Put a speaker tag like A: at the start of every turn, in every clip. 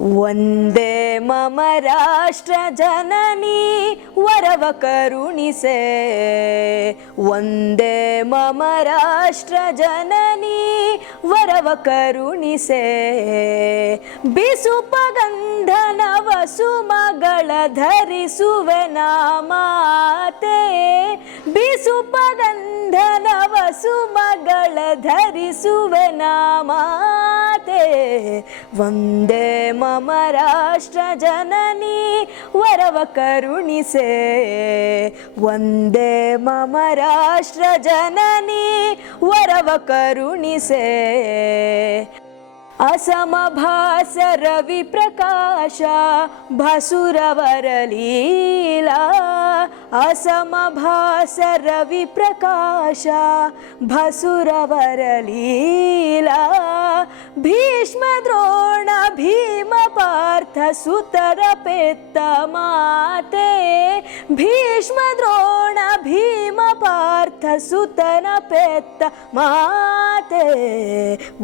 A: ಒಂದೇ ಮಮ ರಾಷ್ಟ್ರ ಜನನಿ ವರವ ಕರುಣಿಸೆ. ಒಂದೇ ಮಮ ರಾಷ್ಟ್ರ ಜನನಿ ವರವ ಕರುಣಿಸೆ. ಬಿಸುಪಗಂಧನವ ಸುಮಗಳ ಧರಿಸುವೆ ನಾಮಾತೆ ಬಿಸುಪಗಂಧನವ ಸುಮಗಳ ಧರಿಸುವೆ ನಾಮಾತೆ ವಂದೇ ಮಮ ರಾಷ್ಟ್ರ ಜನನಿ ವರವ ಕರುಣಿಸೆ. ವಂದೇ ಮಮ ರಾಷ್ಟ್ರ ಜನನಿ ವರವ ಕರುಣಿಸೆ. असमभास रवि भसुरवरलीला। असमभास लीला भसुरवरलीला। भीष्मद्रोण भीम ಪಾರ್ಥ ಸುತರ ಪೆತ್ತ ಮಾತೆ, ಭೀಷ್ಮ ದ್ರೋಣ ಭೀಮ ಪಾರ್ಥ ಸುತನ ಪೆತ್ತ ಮಾತೆ.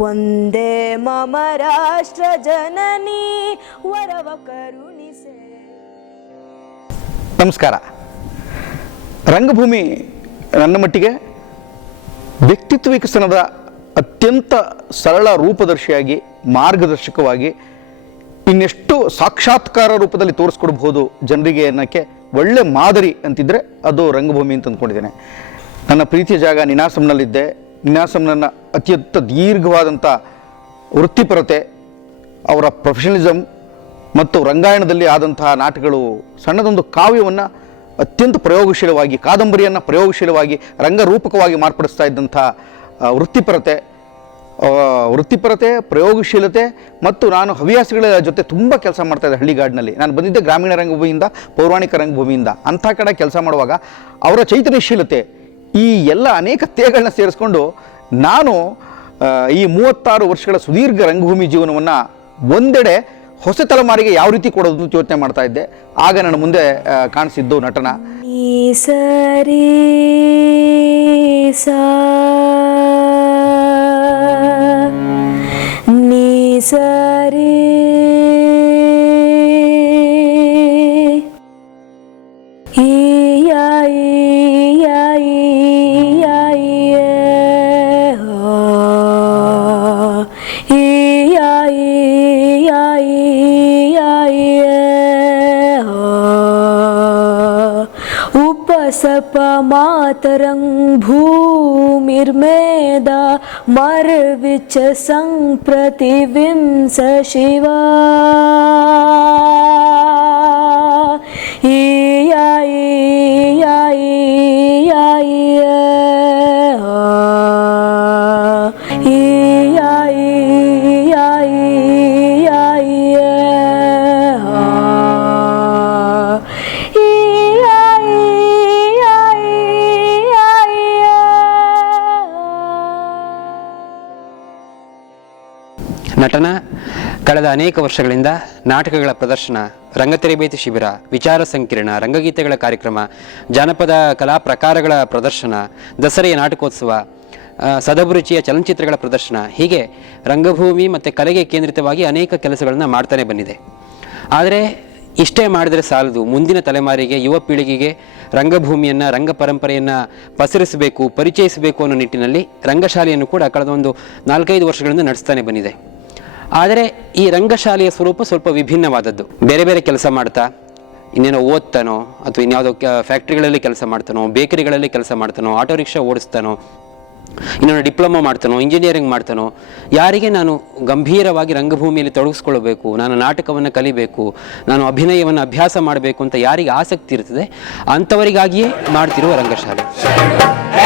A: ಒಂದೇ ಮಮ ರಾಷ್ಟ್ರ ಜನನಿ, ವರವ ಕರುಣಿಸೆ
B: ನಮಸ್ಕಾರ. ರಂಗಭೂಮಿ ನನ್ನ ಮಟ್ಟಿಗೆ ವ್ಯಕ್ತಿತ್ವ ವಿಕಸನದ ಅತ್ಯಂತ ಸರಳ ರೂಪದರ್ಶಿಯಾಗಿ, ಮಾರ್ಗದರ್ಶಕವಾಗಿ ಇನ್ನೆಷ್ಟು ಸಾಕ್ಷಾತ್ಕಾರ ರೂಪದಲ್ಲಿ ತೋರಿಸ್ಕೊಡ್ಬೋದು ಜನರಿಗೆ ಅನ್ನೋಕ್ಕೆ ಒಳ್ಳೆ ಮಾದರಿ ಅಂತಿದ್ರೆ ಅದು ರಂಗಭೂಮಿ ಅಂತ ಅಂದ್ಕೊಂಡಿದ್ದೇನೆ. ನನ್ನ ಪ್ರೀತಿಯ ಜಾಗ ನಿನಾಸಂನಲ್ಲಿದ್ದೆ ನಿನಾಸಂನ ಅತ್ಯಂತ ದೀರ್ಘವಾದಂಥ ವೃತ್ತಿಪರತೆ, ಅವರ ಪ್ರೊಫೆಷನಲಿಸಮ್ ಮತ್ತು ರಂಗಾಯಣದಲ್ಲಿ ಆದಂತಹ ನಾಟಕಗಳು ಸಣ್ಣದೊಂದು ಕಾವ್ಯವನ್ನು ಅತ್ಯಂತ ಪ್ರಯೋಗಶೀಲವಾಗಿ, ಕಾದಂಬರಿಯನ್ನು ಪ್ರಯೋಗಶೀಲವಾಗಿ, ರಂಗರೂಪಕವಾಗಿ ಮಾರ್ಪಡಿಸ್ತಾ ಇದ್ದಂಥ ವೃತ್ತಿಪರತೆ ವೃತ್ತಿಪರತೆ, ಪ್ರಯೋಗಶೀಲತೆ ಮತ್ತು ನಾನು ಹವ್ಯಾಸಗಳ ಜೊತೆ ತುಂಬ ಕೆಲಸ ಮಾಡ್ತಾ ಇದ್ದೆ ಹಳ್ಳಿಗಾಡಿನಲ್ಲಿ. ನಾನು ಬಂದಿದ್ದೆ ಗ್ರಾಮೀಣ ರಂಗಭೂಮಿಯಿಂದ, ಪೌರಾಣಿಕ ರಂಗಭೂಮಿಯಿಂದ. ಅಂಥ ಕಡೆ ಕೆಲಸ ಮಾಡುವಾಗ ಅವರ ಚೈತನ್ಯಶೀಲತೆ, ಈ ಎಲ್ಲ ಅನೇಕ ತೇಗಳನ್ನ ಸೇರಿಸ್ಕೊಂಡು ನಾನು ಈ ಮೂವತ್ತಾರು ವರ್ಷಗಳ ಸುದೀರ್ಘ ರಂಗಭೂಮಿ ಜೀವನವನ್ನು ಒಂದೆಡೆ ಹೊಸ ತಲೆಮಾರಿಗೆ ಯಾವ ರೀತಿ ಕೊಡೋದು ಅಂತ ಯೋಚನೆ ಮಾಡ್ತಾ ಇದ್ದೆ. ಆಗ ನನ್ನ ಮುಂದೆ ಕಾಣಿಸಿದ್ದು ನಟನ.
A: ಸರಿ ಸರಿ miséria. सपमातरं भूमिर्मेदा मर्विच सम्प्रतिविंश शिवा।
C: ನಟನ, ಕಳೆದ ಅನೇಕ ವರ್ಷಗಳಿಂದ ನಾಟಕಗಳ ಪ್ರದರ್ಶನ ರಂಗ ತರಬೇತಿ ಶಿಬಿರ, ವಿಚಾರ ಸಂಕಿರಣ, ರಂಗಗೀತೆಗಳ ಕಾರ್ಯಕ್ರಮ, ಜಾನಪದ ಕಲಾ ಪ್ರಕಾರಗಳ ಪ್ರದರ್ಶನ, ದಸರೆಯ ನಾಟಕೋತ್ಸವ ಸದಭುರುಚಿಯ ಚಲನಚಿತ್ರಗಳ ಪ್ರದರ್ಶನ, ಹೀಗೆ ರಂಗಭೂಮಿ ಮತ್ತು ಕಲೆಗೆ ಕೇಂದ್ರಿತವಾಗಿ ಅನೇಕ ಕೆಲಸಗಳನ್ನು ಮಾಡ್ತಾನೆ ಬಂದಿದೆ. ಆದರೆ ಇಷ್ಟೇ ಮಾಡಿದರೆ ಸಾಲದು, ಮುಂದಿನ ತಲೆಮಾರಿಗೆ, ಯುವ ಪೀಳಿಗೆಗೆ ರಂಗಭೂಮಿಯನ್ನು, ರಂಗ ಪರಂಪರೆಯನ್ನು ಪಸರಿಸಬೇಕು, ಪರಿಚಯಿಸಬೇಕು ಅನ್ನೋ ನಿಟ್ಟಿನಲ್ಲಿ ರಂಗಶಾಲೆಯನ್ನು ಕೂಡ ಕಳೆದ ಒಂದು ನಾಲ್ಕೈದು ವರ್ಷಗಳಿಂದ ನಡೆಸ್ತಾನೆ ಬಂದಿದೆ. ಆದರೆ ಈ ರಂಗಶಾಲೆಯ ಸ್ವರೂಪ ಸ್ವಲ್ಪ ವಿಭಿನ್ನವಾದದ್ದು. ಬೇರೆ ಬೇರೆ ಕೆಲಸ ಮಾಡ್ತಾ, ಇನ್ನೇನೋ ಓದ್ತಾನೋ, ಅಥವಾ ಇನ್ಯಾವುದೋ ಫ್ಯಾಕ್ಟ್ರಿಗಳಲ್ಲಿ ಕೆಲಸ ಮಾಡ್ತಾನೋ, ಬೇಕರಿಗಳಲ್ಲಿ ಕೆಲಸ ಮಾಡ್ತಾನೋ, ಆಟೋ ರಿಕ್ಷಾ ಓಡಿಸ್ತಾನೋ ಇನ್ನೊಂದು ಡಿಪ್ಲೊಮಾ ಮಾಡ್ತಾನೋ, ಇಂಜಿನಿಯರಿಂಗ್ ಮಾಡ್ತಾನೋ, ಯಾರಿಗೆ ನಾನು ಗಂಭೀರವಾಗಿ ರಂಗಭೂಮಿಯಲ್ಲಿ ತೊಡಗಿಸ್ಕೊಳ್ಬೇಕು, ನಾನು ನಾಟಕವನ್ನು ಕಲಿಬೇಕು, ನಾನು ಅಭಿನಯವನ್ನು ಅಭ್ಯಾಸ ಮಾಡಬೇಕು ಅಂತ ಯಾರಿಗೆ ಆಸಕ್ತಿ ಇರ್ತದೆ, ಅಂಥವರಿಗಾಗಿಯೇ ಮಾಡ್ತಿರುವ ರಂಗಶಾಲೆ.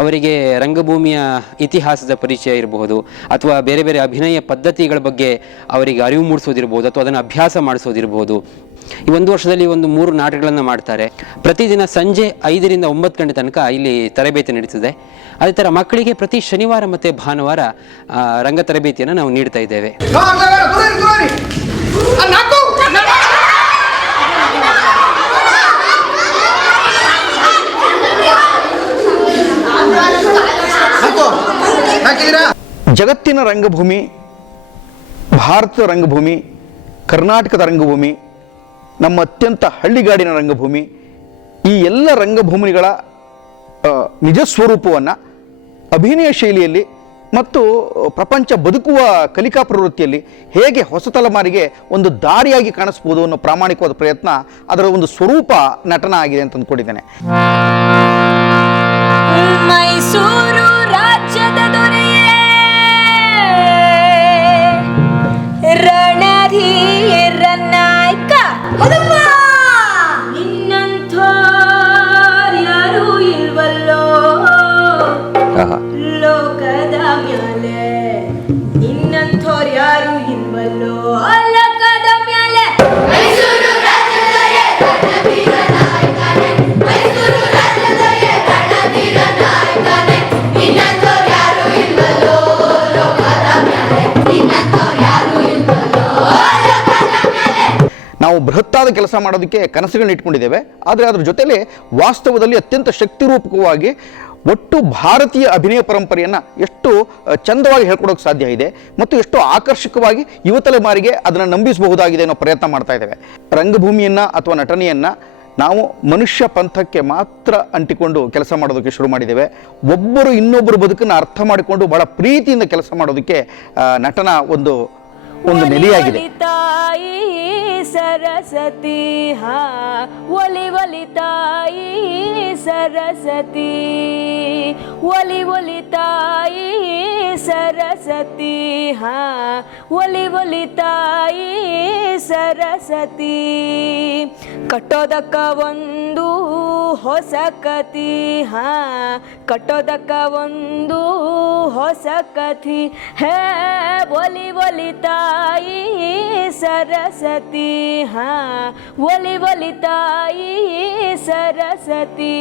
C: ಅವರಿಗೆ ರಂಗಭೂಮಿಯ ಇತಿಹಾಸದ ಪರಿಚಯ ಇರಬಹುದು ಅಥವಾ ಬೇರೆ ಬೇರೆ ಅಭಿನಯ ಪದ್ಧತಿಗಳ ಬಗ್ಗೆ ಅವರಿಗೆ ಅರಿವು ಮೂಡಿಸೋದಿರ್ಬೋದು ಅಥವಾ ಅದನ್ನು ಅಭ್ಯಾಸ ಮಾಡಿಸೋದಿರ್ಬೋದು ಈ ಒಂದು ವರ್ಷದಲ್ಲಿ ಒಂದು ಮೂರು ನಾಟಕಗಳನ್ನು ಮಾಡ್ತಾರೆ. ಪ್ರತಿದಿನ ಸಂಜೆ ಐದರಿಂದ ಒಂಬತ್ತು ಗಂಟೆ ತನಕ ಇಲ್ಲಿ ತರಬೇತಿ ನಡೀತದೆ ಅದೇ ಥರ ಮಕ್ಕಳಿಗೆ ಪ್ರತಿ ಶನಿವಾರ ಮತ್ತು ಭಾನುವಾರ ರಂಗ ತರಬೇತಿಯನ್ನು ನಾವು ನೀಡ್ತಾ ಇದ್ದೇವೆ.
B: ಜಗತ್ತಿನ ರಂಗಭೂಮಿ ಭಾರತದ ರಂಗಭೂಮಿ ಕರ್ನಾಟಕದ ರಂಗಭೂಮಿ ನಮ್ಮ ಅತ್ಯಂತ ಹಳ್ಳಿಗಾಡಿನ ರಂಗಭೂಮಿ ಈ ಎಲ್ಲ ರಂಗಭೂಮಿಗಳ ನಿಜ ಸ್ವರೂಪವನ್ನು ಅಭಿನಯ ಶೈಲಿಯಲ್ಲಿ ಮತ್ತು ಪ್ರಪಂಚ ಬದುಕುವ ಕಲಿಕಾ ಪ್ರವೃತ್ತಿಯಲ್ಲಿ ಹೇಗೆ ಹೊಸ ತಲೆಮಾರಿಗೆ ಒಂದು ದಾರಿಯಾಗಿ ಕಾಣಿಸ್ಬೋದು ಅನ್ನೋ ಪ್ರಾಮಾಣಿಕವಾದ ಪ್ರಯತ್ನ ಅದರ ಒಂದು ಸ್ವರೂಪ ನಟನ ಆಗಿದೆ ಅಂತ ಅಂದ್ಕೊಂಡಿದ್ದೇನೆ
A: ಯಾರು ಇಲ್ವಲ್ಲೋ ಲೋಕದ ಮೇಲೆ
B: ನಾವು ಬೃಹತ್ತಾದ ಕೆಲಸ ಮಾಡೋದಕ್ಕೆ ಕನಸುಗಳನ್ನ ಇಟ್ಕೊಂಡಿದ್ದೇವೆ ಆದರೆ ಅದರ ಜೊತೆಲೆ ವಾಸ್ತವದಲ್ಲಿ ಅತ್ಯಂತ ಶಕ್ತಿರೂಪಕವಾಗಿ ಒಟ್ಟು ಭಾರತೀಯ ಅಭಿನಯ ಪರಂಪರೆಯನ್ನು ಎಷ್ಟು ಚಂದವಾಗಿ ಹೇಳ್ಕೊಡೋಕೆ ಸಾಧ್ಯ ಇದೆ ಮತ್ತು ಎಷ್ಟು ಆಕರ್ಷಕವಾಗಿ ಯುವ ತಲೆಮಾರಿಗೆ ಅದನ್ನು ನಂಬಿಸಬಹುದಾಗಿದೆ ಅನ್ನೋ ಪ್ರಯತ್ನ ಮಾಡ್ತಾ ಇದ್ದೇವೆ. ರಂಗಭೂಮಿಯನ್ನು ಅಥವಾ ನಟನೆಯನ್ನು ನಾವು ಮನುಷ್ಯ ಪಂಥಕ್ಕೆ ಮಾತ್ರ ಅಂಟಿಕೊಂಡು ಕೆಲಸ ಮಾಡೋದಕ್ಕೆ ಶುರು ಮಾಡಿದ್ದೇವೆ. ಒಬ್ಬರು ಇನ್ನೊಬ್ಬರು ಬದುಕನ್ನು ಅರ್ಥ ಮಾಡಿಕೊಂಡು ಬಹಳ ಪ್ರೀತಿಯಿಂದ ಕೆಲಸ ಮಾಡೋದಕ್ಕೆ ನಟನ ಒಂದು ಒಂದು ನೆಲೆಯಾಗಿದೆ.
A: ಸರಸ್ವತಿ ಹಾ ಒಲಿ ಒಲಿ ತಾಯಿ ಸರಸ್ವತಿ ಒಲಿ ಒಲಿ ತಾಯಿ ಸರಸ್ವತಿ ಹಾ ಒಲಿ ಒಲಿ ತಾಯಿ ಸರಸ್ವತಿ ಕಟ್ಟೋದಕ್ಕ ಒಂದು ಹೊಸ ಕತಿ ಹಾ, ಕಟ್ಟೋದಕ್ಕ ಒಂದು ಹೊಸ ಕಥಿ, ಹೇ, ಒಲಿ ಒಲಿ ತಾಯಿ ಸರಸ್ವತಿ ಹಾ, ಒಲಿ ಒಲಿ ತಾಯಿ ಸರಸ್ವತಿ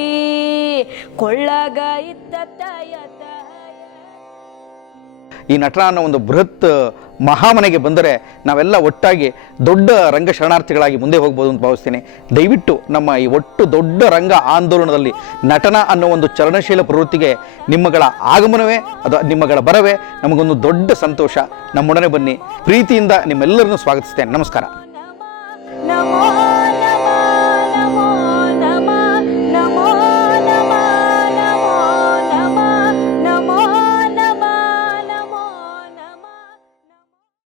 A: ಕೊಳ್ಳಗ
B: ಈ ನಟನ ಅನ್ನೋ ಒಂದು ಬೃಹತ್ ಮಹಾಮನೆಗೆ ಬಂದರೆ ನಾವೆಲ್ಲ ಒಟ್ಟಾಗಿ ದೊಡ್ಡ ರಂಗ ಶರಣಾರ್ಥಿಗಳಾಗಿ ಮುಂದೆ ಹೋಗ್ಬೋದು ಅಂತ ಭಾವಿಸ್ತೀನಿ. ದಯವಿಟ್ಟು ನಮ್ಮ ಈ ಒಟ್ಟು ದೊಡ್ಡ ರಂಗ ಆಂದೋಲನದಲ್ಲಿ ನಟನ ಅನ್ನೋ ಒಂದು ಚಲನಶೀಲ ಪ್ರವೃತ್ತಿಗೆ ನಿಮ್ಮಗಳ ಆಗಮನವೇ, ಅದು ನಿಮ್ಮಗಳ ಬರವೇ, ನಮಗೊಂದು ದೊಡ್ಡ ಸಂತೋಷ. ನಮ್ಮೊಡನೆ ಬನ್ನಿ. ಪ್ರೀತಿಯಿಂದ ನಿಮ್ಮೆಲ್ಲರನ್ನು ಸ್ವಾಗತಿಸ್ತೇನೆ. ನಮಸ್ಕಾರ.
A: ನಮೋ